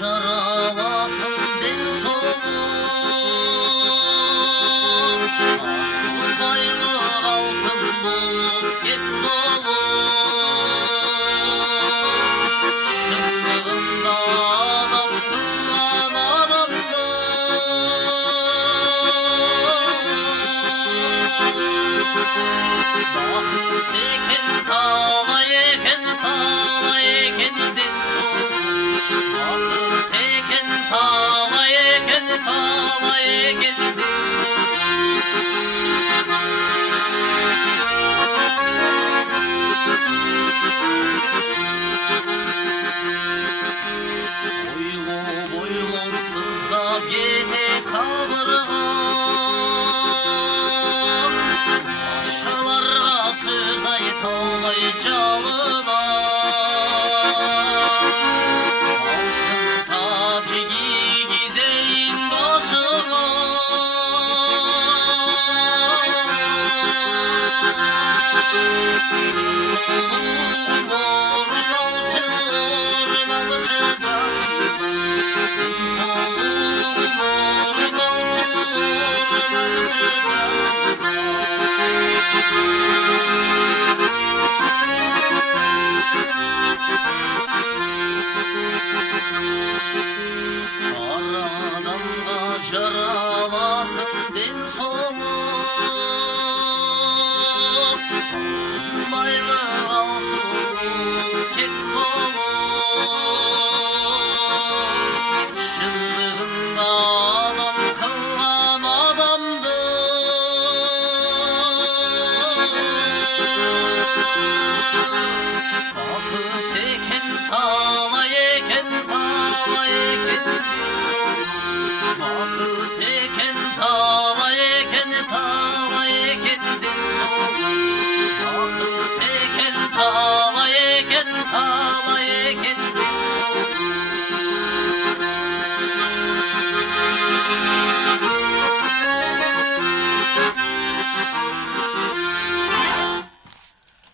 Caralasın den sonu asıl baylık altın bulup gel dolu şınlığında adam kılan adamdı bakıp eken talay eken den sonu bakıp eken talay eken den sonu Boylum sızlap getet kabırğam Başkalarga söz aytolmay jalına Altın tacı giygizeyin başıma Soluğum ornalçı Thank you.